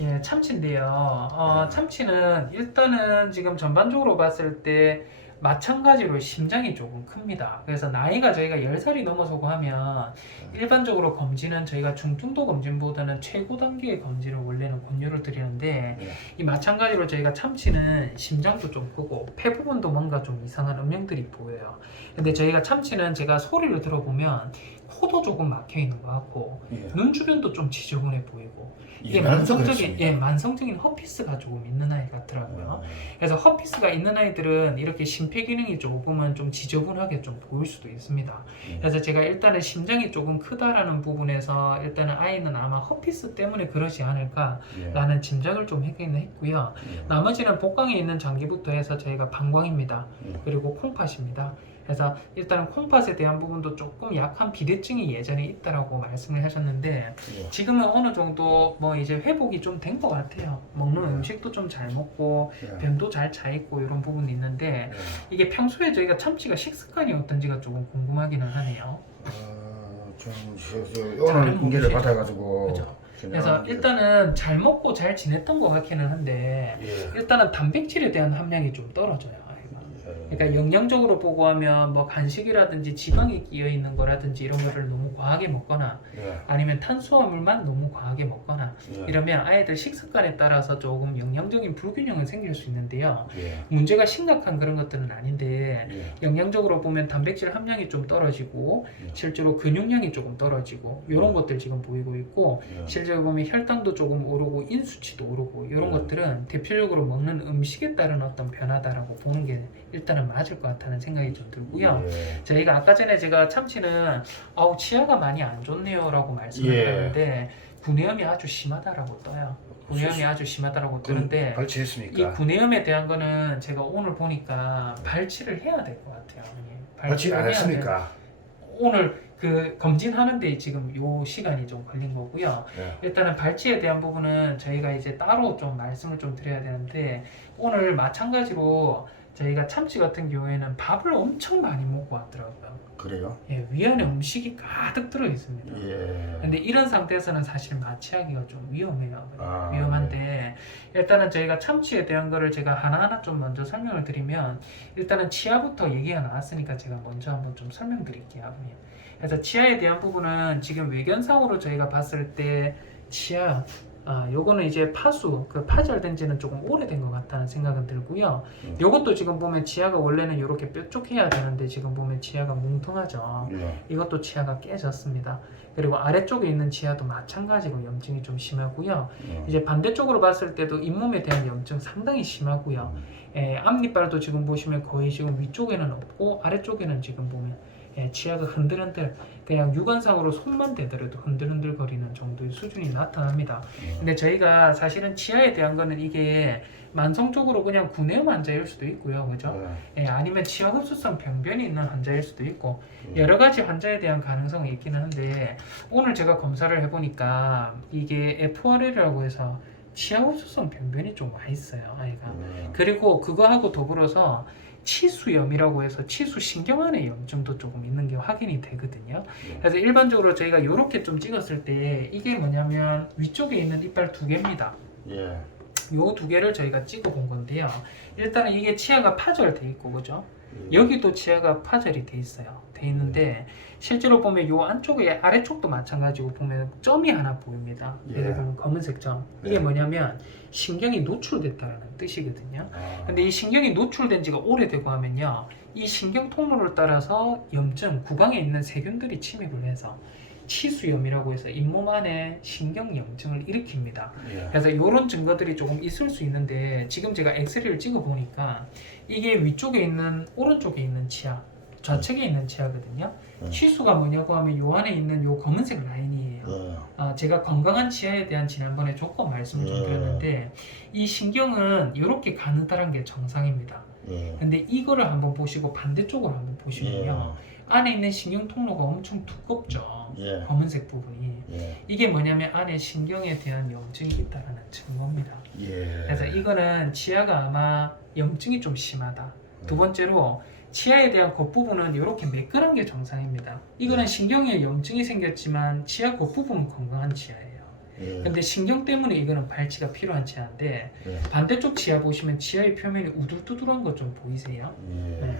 예, 참치인데요. 어, 네. 참치는 일단은 지금 전반적으로 봤을 때 마찬가지로 심장이 조금 큽니다. 그래서 나이가 저희가 10살이 넘어서고 하면 일반적으로 검진은 저희가 중등도 검진보다는 최고 단계의 검진을 원래는 권유를 드리는데 네. 이 마찬가지로 저희가 참치는 심장도 좀 크고 폐 부분도 뭔가 좀 이상한 음영들이 보여요. 근데 저희가 참치는 제가 소리를 들어보면 코도 조금 막혀 있는 것 같고 예. 눈 주변도 좀 지저분해 보이고 이게 만성적인. 예 만성적인 허피스가 조금 있는 아이 같더라고요. 어, 그래서 허피스가 있는 아이들은 이렇게 심폐 기능이 조금은 좀 지저분하게 좀 보일 수도 있습니다. 예. 그래서 제가 일단은 심장이 조금 크다라는 부분에서 일단은 아이는 아마 허피스 때문에 그러지 않을까라는 예. 짐작을 좀 하긴 했고요. 예. 나머지는 복강에 있는 장기부터 해서 저희가 방광입니다. 예. 그리고 콩팥입니다. 그래서 일단은 콩팥에 대한 부분도 조금 약한 비대증이 예전에 있다라고 말씀을 하셨는데 예. 지금은 어느 정도 뭐 이제 회복이 좀 된 것 같아요. 먹는 네. 음식도 좀 잘 먹고 예. 변도 잘 차 있고 이런 부분이 있는데 예. 이게 평소에 저희가 참치가 식습관이 어떤지가 조금 궁금하기는 하네요. 어, 좀 저, 저, 오늘 음식. 받아가지고 그죠. 그래서 일단은 잘 먹고 잘 지냈던 것 같기는 한데 예. 일단은 단백질에 대한 함량이 좀 떨어져요. 예. 그러니까 영양적으로 보고 하면 뭐 간식이라든지 지방이 끼어 있는 거라든지 이런 거를 너무 과하게 먹거나 예. 아니면 탄수화물만 너무 과하게 먹거나 예. 이러면 아이들 식습관에 따라서 조금 영양적인 불균형은 생길 수 있는데요. 예. 문제가 심각한 그런 것들은 아닌데 예. 영양적으로 보면 단백질 함량이 좀 떨어지고 예. 실제로 근육량이 조금 떨어지고 이런 음. 것들 지금 보이고 있고 예. 실제로 보면 혈당도 조금 오르고 인수치도 오르고 이런 음. 것들은 대표적으로 먹는 음식에 따른 어떤 변화다라고 보는 게 일단 은 맞을 것 같다는 생각이 좀 들고요. 예. 저희가 아까 전에 제가 참치는 아우 치아가 많이 안 좋네요라고 말씀을 예. 드렸는데 구내염이 아주 심하다라고 떠요. 구내염이 아주 심하다라고 뜨는데 이 발치했습니까? 구내염에 대한 거는 제가 오늘 보니까 발치를 해야 될 것 같아요. 예, 발치 안. 했습니까? 오늘 그 검진하는데 지금 요 시간이 좀 걸린 거고요. 예. 일단은 발치에 대한 부분은 저희가 이제 따로 좀 말씀을 좀 드려야 되는데 오늘 마찬가지로 저희가 참치 같은 경우에는 밥을 엄청 많이 먹고 왔더라고요. 그래요? 예, 위안에 음식이 가득 들어 있습니다. 예. 근데 이런 상태에서는 사실 마취하기가 좀 위험해요. 아, 위험한데 일단은 저희가 참치에 대한 거를 제가 하나하나 좀 먼저 설명을 드리면 일단은 치아부터 얘기가 나왔으니까 제가 먼저 한번 좀 설명드릴게요. 그래서 치아에 대한 부분은 지금 외견상으로 저희가 봤을 때 치아 아, 요거는 이제 파수, 그 파절된 지는 조금 오래된 것 같다는 생각은 들고요. 음. 요것도 지금 보면 치아가 원래는 이렇게 뾰족해야 되는데 지금 보면 치아가 뭉텅하죠. 예. 이것도 치아가 깨졌습니다. 그리고 아래쪽에 있는 치아도 마찬가지로 염증이 좀 심하고요. 예. 이제 반대쪽으로 봤을 때도 잇몸에 대한 염증 상당히 심하고요. 음. 에, 앞니빨도 지금 보시면 거의 지금 위쪽에는 없고 아래쪽에는 지금 보면 예, 치아가 흔들흔들 그냥 육안상으로 손만 대더라도 흔들흔들 거리는 정도의 수준이 나타납니다. 예. 근데 저희가 사실은 치아에 대한 거는 이게 만성적으로 그냥 구내염 환자일 수도 있고요. 그죠? 예, 아니면 치아 흡수성 병변이 있는 환자일 수도 있고 예. 여러 가지 환자에 대한 가능성이 있기는 한데 오늘 제가 검사를 해보니까 이게 FRL이라고 해서 치아 흡수성 병변이 좀 와 있어요 아이가 예. 그리고 그거하고 더불어서 치수염이라고 해서 치수 신경안의 염증도 조금 있는 게 확인이 되거든요 예. 그래서 일반적으로 저희가 이렇게 좀 찍었을 때 이게 뭐냐면 위쪽에 있는 이빨 두 개입니다 예. 요두 개를 저희가 찍어 본 건데요 일단은 이게 치아가 파절돼 있고 그죠 예. 여기도 치아가 파절이 돼 있어요. 돼 있는데 실제로 보면 요 안쪽에 아래쪽도 마찬가지고 보면 점이 하나 보입니다. 예. 여기 보면 검은색 점. 이게 예. 뭐냐면 신경이 노출됐다는 뜻이거든요. 아. 근데 이 신경이 노출된 지가 오래되고 하면요. 이 신경 통로를 따라서 염증, 구강에 있는 세균들이 침입을 해서 치수염이라고 해서 잇몸 안에 신경 염증을 일으킵니다. 예. 그래서 이런 증거들이 조금 있을 수 있는데 지금 제가 엑스레이를 찍어 보니까 이게 위쪽에 있는 오른쪽에 있는 치아 좌측에 있는 치아거든요. 음. 치수가 뭐냐고 하면 요 안에 있는 요 검은색 라인이에요. 예. 아, 제가 건강한 치아에 대한 지난번에 조건 말씀을 좀 음. 드렸는데 이 신경은 이렇게 가느다란 게 정상입니다. 예. 근데 이거를 한번 보시고 반대쪽으로 한번 보시면요. 안에 있는 신경 통로가 엄청 두껍죠. 예. 검은색 부분이. 예. 이게 뭐냐면 안에 신경에 대한 염증이 있다는 증거입니다. 예. 그래서 이거는 치아가 아마 염증이 좀 심하다. 두 번째로 치아에 대한 겉부분은 이렇게 매끈한 게 정상입니다. 이거는 신경에 염증이 생겼지만 치아 겉부분은 건강한 치아예요. 예. 근데 신경 때문에 이거는 발치가 필요한 치아인데 예. 반대쪽 치아 보시면 치아의 표면이 우둘두둘한 거좀 보이세요? 예. 네.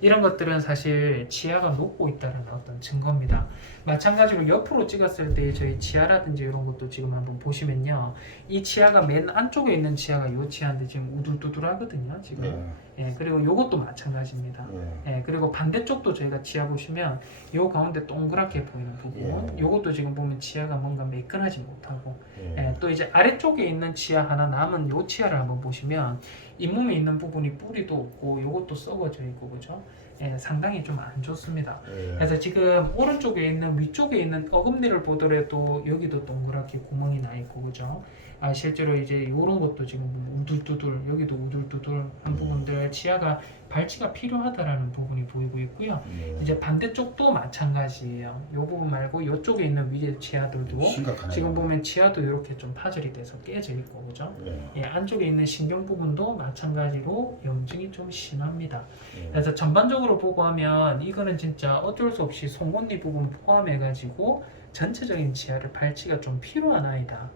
이런 것들은 사실 치아가 녹고 있다는 어떤 증거입니다. 마찬가지로 옆으로 찍었을 때 저희 치아라든지 이런 것도 지금 한번 보시면요. 이 치아가 맨 안쪽에 있는 치아가 이 치아인데 지금 우둘두둘 하거든요. 지금. 예. 예, 그리고 이것도 마찬가지입니다. 예. 예, 그리고 반대쪽도 저희가 치아 보시면 요 가운데 동그랗게 보이는 부분, 예. 요것도 지금 보면 치아가 뭔가 매끈하지 못하고, 예. 예, 또 이제 아래쪽에 있는 치아 하나 남은 요 치아를 한번 보시면 잇몸에 있는 부분이 뿌리도 없고 요것도 썩어져 있고 그죠? 예, 상당히 좀 안 좋습니다. 예. 그래서 지금 오른쪽에 있는 위쪽에 있는 어금니를 보더라도 여기도 동그랗게 구멍이 나 있고 그죠? 아 실제로 이제 이런 것도 지금 보면 우둘두둘 여기도 우둘두둘 한 부분들 치아가 발치가 필요하다라는 부분이 보이고 있고요. 예. 이제 반대쪽도 마찬가지예요. 이 부분 말고 이쪽에 있는 위에 치아들도 심각하네요. 지금 보면 치아도 이렇게 좀 파절이 돼서 깨져 있고 그죠? 예. 예, 안쪽에 있는 신경 부분도 마찬가지로 염증이 좀 심합니다. 예. 그래서 전반적으로 보고 하면 이거는 진짜 어쩔 수 없이 송곳니 부분 포함해 가지고 전체적인 치아를 발치가 좀 필요한 아이다.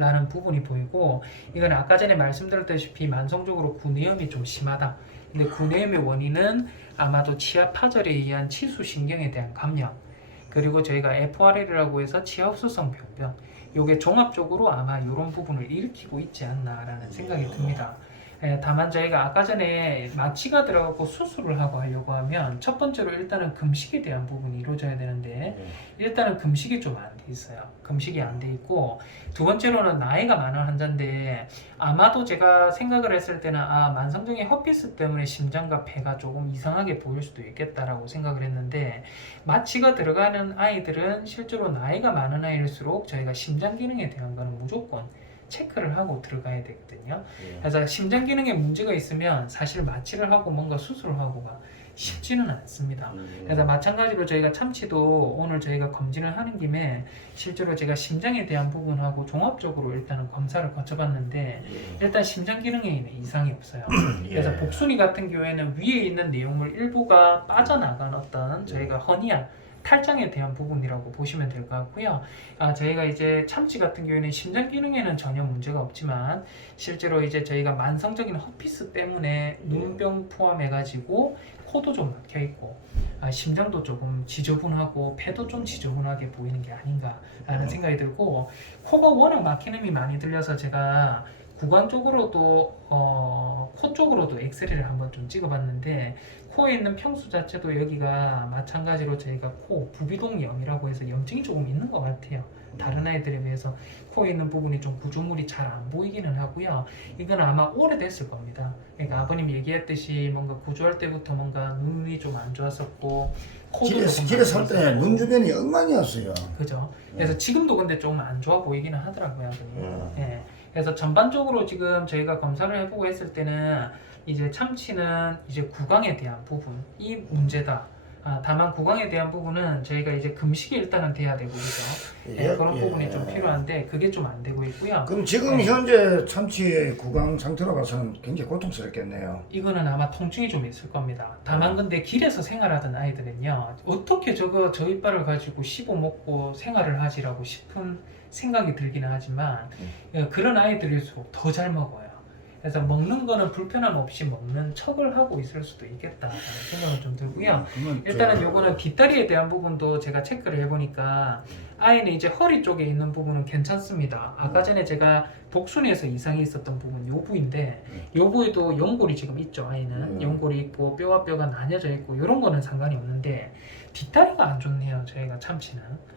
라는 부분이 보이고 이건 아까 전에 말씀드렸다시피 만성적으로 구내염이 좀 심하다. 근데 구내염의 원인은 아마도 치아 파절에 의한 치수 신경에 대한 감염 그리고 저희가 FRL이라고 해서 치아 흡수성 병변 요게 종합적으로 아마 이런 부분을 일으키고 있지 않나라는 생각이 듭니다. 예, 다만 저희가 아까 전에 마취가 들어가고 수술을 하고 하려고 하면 첫 번째로 일단은 금식에 대한 부분이 이루어져야 되는데 일단은 금식이 좀 안 돼 있어요. 금식이 안 돼 있고 두 번째로는 나이가 많은 환자인데 아마도 제가 생각을 했을 때는 아 만성적인 허피스 때문에 심장과 배가 조금 이상하게 보일 수도 있겠다라고 생각을 했는데 마취가 들어가는 아이들은 실제로 나이가 많은 아이일수록 저희가 심장 기능에 대한 거는 무조건 체크를 하고 들어가야 되거든요. 예. 그래서 심장 기능에 문제가 있으면 사실 마취를 하고 뭔가 수술을 하고가 쉽지는 않습니다. 음. 그래서 마찬가지로 저희가 참치도 오늘 저희가 검진을 하는 김에 실제로 제가 심장에 대한 부분하고 종합적으로 일단은 검사를 거쳐봤는데 예. 일단 심장 기능에는 이상이 없어요. 예. 그래서 복순이 같은 경우에는 위에 있는 내용물 일부가 빠져나간 어떤 저희가 허니아 탈장에 대한 부분이라고 보시면 될 것 같고요. 아, 저희가 이제 참치 같은 경우에는 심장 기능에는 전혀 문제가 없지만 실제로 이제 저희가 만성적인 허피스 때문에 눈병 포함해가지고 코도 좀 막혀 있고 아, 심장도 조금 지저분하고 폐도 좀 지저분하게 보이는 게 아닌가라는 음. 생각이 들고 코가 워낙 막히는 힘이 많이 들려서 제가 구강 쪽으로도 어, 코 쪽으로도 엑스레이를 한번 좀 찍어봤는데 코에 있는 평수 자체도 여기가 마찬가지로 저희가 코 부비동염이라고 해서 염증이 조금 있는 것 같아요. 다른 아이들에 비해서 코에 있는 부분이 좀 구조물이 잘 안 보이기는 하고요. 이건 아마 오래됐을 겁니다. 그러니까 아버님 얘기했듯이 뭔가 구조할 때부터 뭔가 눈이 좀 안 좋았었고 코도 길에서 조금 길에서 안살때눈 주변이 엉망이었어요. 그죠. 그래서 지금도 근데 좀 안 좋아 보이기는 하더라고요. 아버님. 예. 예. 그래서 전반적으로 지금 저희가 검사를 해보고 했을 때는 이제 참치는 이제 구강에 대한 부분 이 문제다. 아, 다만 구강에 대한 부분은 저희가 이제 금식이 일단은 돼야 되고 그죠. 예, 그런 부분이 좀 필요한데 그게 좀 안 되고 있고요. 그럼 지금 네. 현재 참치의 구강 상태로 봐서는 굉장히 고통스럽겠네요. 이거는 아마 통증이 좀 있을 겁니다. 다만 근데 길에서 생활하던 아이들은요 어떻게 저거 저 이빨을 가지고 씹어 먹고 생활을 하지라고 싶은 생각이 들기는 하지만 예, 그런 아이들일수록 더 잘 먹어요. 그래서 먹는 거는 불편함 없이 먹는 척을 하고 있을 수도 있겠다라는 생각은 좀 들고요. 그러면 일단은 저- 요거는 뒷다리에 대한 부분도 제가 체크를 해보니까 아이는 이제 허리 쪽에 있는 부분은 괜찮습니다. 아까 전에 제가 복순에서 이상이 있었던 부분 요 부인데 요 부에도 연골이 지금 있죠 아이는 음. 연골이 있고 뼈와 뼈가 나뉘어져 있고 이런 거는 상관이 없는데 뒷다리가 안 좋네요 저희가 참치는 예,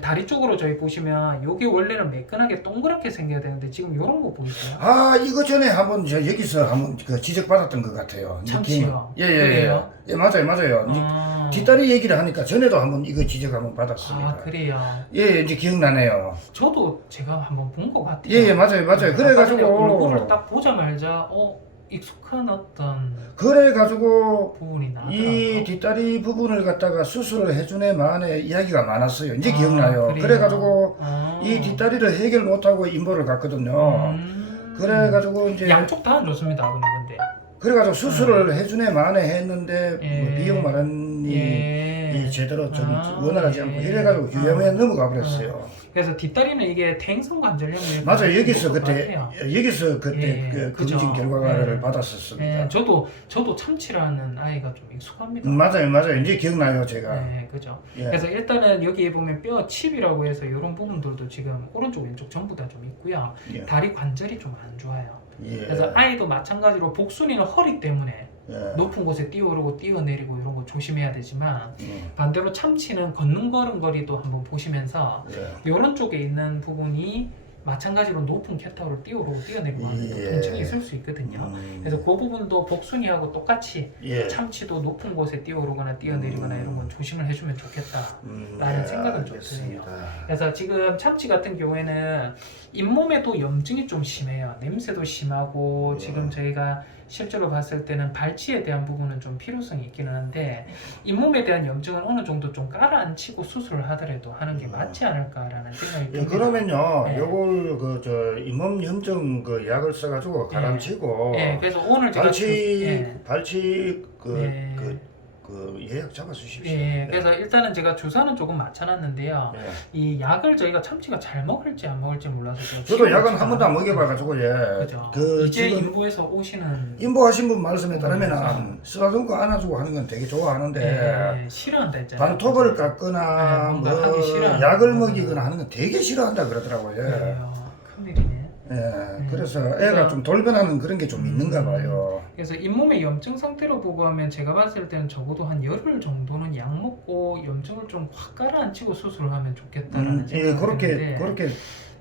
다리 쪽으로 저희 보시면 요게 원래는 매끈하게 동그랗게 생겨야 되는데 지금 요런 거 보이세요? 아 이거 전에 한번 저 여기서 한번 그 지적 받았던 것 같아요. 참치요? 예예 예, 그래요? 예. 예, 맞아요 맞아요. 아, 뒷다리 얘기를 하니까 전에도 한번 이거 지적 한번 받았습니다. 아 그래요 예 이제 기억나네요. 저도 제가 한번 본 것 같아요 예, 예 맞아요 맞아요. 전에 그래가지고 얼굴을 딱 보자마자 어 익숙한 어떤 그래 가지고 부분이 이 나더라고요 뒷다리 부분을 갖다가 수술을 해준 애 만에 이야기가 많았어요. 이제 아, 기억나요. 그래요? 그래 가지고 아. 이 뒷다리를 해결 못하고 인보를 갔거든요. 음. 그래 가지고 이제 양쪽 다안 좋습니다 아버님 근데 그래 가지고 수술을 해준 애 만에 했는데 예. 뭐 비용 마련이 예. 예. 이 제대로 좀 아, 원활하지 않고 예. 이래가지고 휴양에 아. 넘어가 버렸어요. 그래서 뒷다리는 이게 퇴행성 관절염이 맞아 여기서 그때. 여기서 그때 예, 그 그죠. 검진 결과를 예. 받았었습니다. 예, 저도 저도 참치라는 아이가 좀 익숙합니다. 음, 맞아요, 맞아요. 이제 기억나요, 제가. 네, 그죠. 예. 그래서 일단은 여기에 보면 뼈 칩이라고 해서 이런 부분들도 지금 오른쪽 왼쪽 전부 다 좀 있고요. 예. 다리 관절이 좀 안 좋아요. 예. 그래서 아이도 마찬가지로 복순이는 허리 때문에 예. 높은 곳에 뛰어오르고 뛰어내리고 이런 거 조심해야 되지만 음, 반대로 참치는 걷는 걸음걸이도 한번 보시면서 예. 이런 쪽에 있는 부분이 마찬가지로 높은 캣타워를 뛰어오르고 뛰어내리고 하는 예. 통증이 있을 수 있거든요. 음, 그래서 그 부분도 복순이하고 똑같이 예. 참치도 높은 곳에 뛰어오르거나 뛰어내리거나 음. 이런 건 조심을 해주면 좋겠다. 음, 라는 예, 생각은 좀 알겠습니다. 그래서 지금 참치 같은 경우에는 잇몸에도 염증이 좀 심해요. 냄새도 심하고 음. 지금 저희가 실제로 봤을 때는 발치에 대한 부분은 좀 필요성이 있기는 한데 잇몸에 대한 염증은 어느 정도 좀 깔아앉히고 수술을 하더라도 하는 게 맞지 않을까라는 생각이 예, 듭니다. 그러면요, 예. 요걸 그 저 잇몸 염증 그 약을 써가지고 가라앉히고 예, 그래서 오늘 제가 주- 발치 예. 발치 그 예. 그, 그 예약 잡아 주십시오. 예, 그래서 일단은 제가 주사는 조금 맞춰놨는데요. 예. 이 약을 저희가 참치가 잘 먹을지 안 먹을지 몰라서 저도 약은 한 번도 안 먹여봐가지고 예. 그죠. 그 이제 지금 인보에서 오시는 인보하신 분 말씀에 음. 따르면 쓰다듬고 안아주고 하는 건 되게 좋아하는데 예, 싫어한다 했잖아요. 발톱을 깎거나 네, 뭐 뭔가 하기 싫어하는 약을. 먹이거나 하는 건 되게 싫어한다 그러더라고요. 예. 그래요. 큰일이네. 예. 그래서 애가 좀 돌변하는 그런 게좀 음. 있는가 봐요. 그래서 잇몸의 염증 상태로 보고 하면 제가 봤을 때는 적어도 한 열흘 정도는 약 먹고 염증을 좀확 깔아앉히고 수술을 하면 좋겠다라는 음, 생각이 예, 그렇게 드는데 그렇게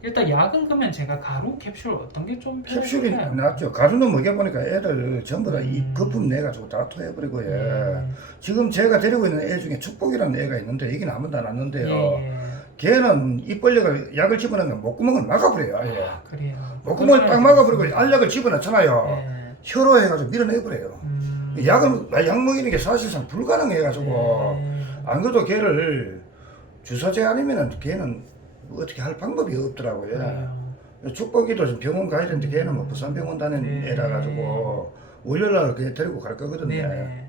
일단 약은 그러면 제가 가루 캡슐 어떤 게 좀 캡슐이? 낫죠. 가루는 먹여보니까 애들 전부 다 이 음. 거품 내가지고 다 토해버리고 예. 예. 지금 제가 데리고 있는 애 중에 축복이라는 애가 있는데 여기는 한 번도 안 왔는데요. 예, 예. 걔는 입 벌레가 약을 집어넣으면 목구멍을 막아버려요. 아예. 아, 그래요. 목구멍을 딱 막아버리고 알약을 집어넣잖아요. 예. 혀로 해가지고 밀어내버려요. 음. 약은 약 먹이는 게 사실상 불가능해가지고 예. 안 그래도 걔를 주사제 아니면은 걔는 뭐 어떻게 할 방법이 없더라고요. 그래요. 축복이도 지금 병원 가야 되는데 걔는 뭐 부산병원 다니는 네. 애라 가지고 월요일 날 그냥 데리고 갈 거거든요. 네네.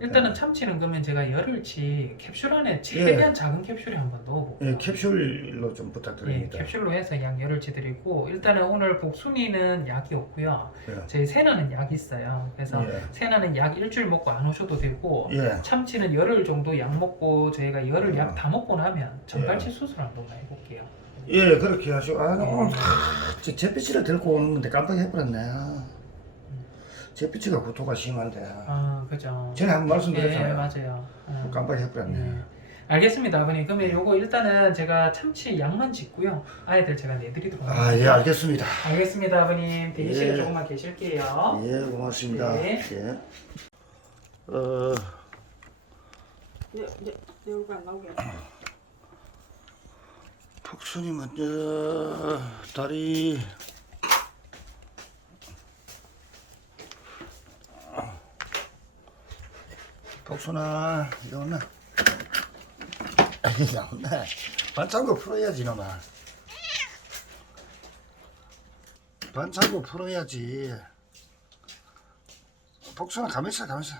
일단은 참치는 그러면 제가 열흘치 캡슐 안에 최대한 작은 캡슐에 한번 넣어볼게요. 예, 캡슐로 좀 예, 부탁드립니다. 캡슐로 해서 약 열흘치 드리고 일단은 오늘 복순이는 약이 없고요. 예. 저희 세나는 약이 있어요. 그래서 예. 세나는 약 일주일 먹고 안 오셔도 되고 예. 참치는 열흘 정도 약 먹고 저희가 열흘 음. 약다 먹고 나면 전발치 수술 한번 해볼게요. 예, 그렇게 하시고 아, 예. 오늘 저 제피치를 들고 오는 건데 깜빡 해버렸네. 제피치가 구토가 심한데 아 그죠. 전에 한번 예 말씀드렸잖아요. 맞아요. 어. 깜빡 해버렸네. 네. 알겠습니다, 아버님. 그러면 요거 일단은 제가 참치 약만 짓고요. 아이들 제가 내드리도록 아, 예, 알겠습니다. 알겠습니다, 아버님. 대기실에 예. 조금만 계실게요. 예, 고맙습니다. 네. 예. 어, 내, 내, 내 얼굴 안 나오게. 폭순이 먼저 다리 폭순아 이리 오나. 이리 나온다 반창고 풀어야지 놈아 반창고 풀어야지. 폭순아 가만있어 가만있어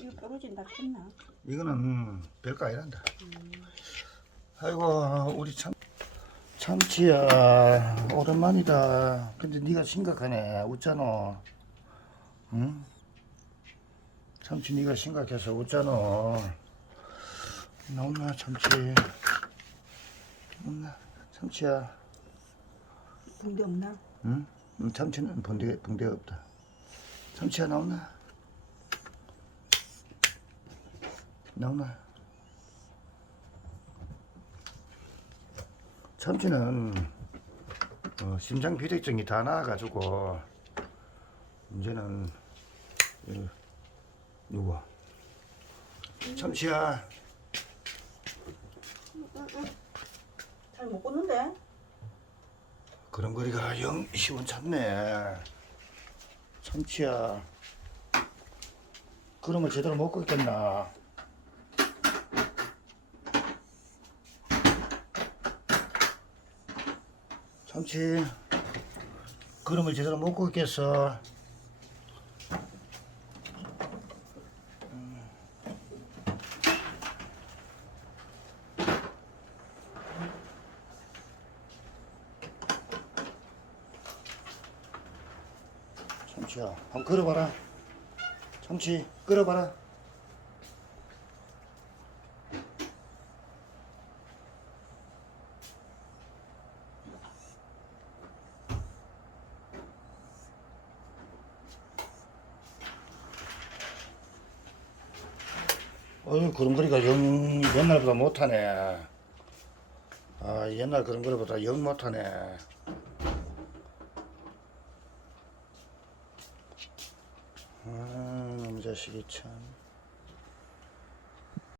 이거 떨어진다 했나? 이거는 별거 아니란다. 아이고 우리 참 참치야 오랜만이다. 근데 네가 심각하네. 웃잖아. 응? 참치 네가 심각해서 웃잖아. 나온나 참치. 나온나 참치야. 붕대 없나? 응? 음, 참치는 붕대 붕대가 없다. 참치야 나오나? 나오나? 참치는 어, 심장 비대증이 다 나아가지고 이제는 이, 누구? 참치야. 잘 못 걷는데? 그런 거리가 영 시원찮네. 참치야. 그러면 제대로 못 끓겠나? 참치 그러면 제대로 못 끓겠어. 참치야, 한번 끓여봐라. 참치 끓여봐라. 어이 그런 거리가 영 옛날보다 못하네. 아 옛날 그런 거보다 영 못하네. 아, 놈 자식이 참.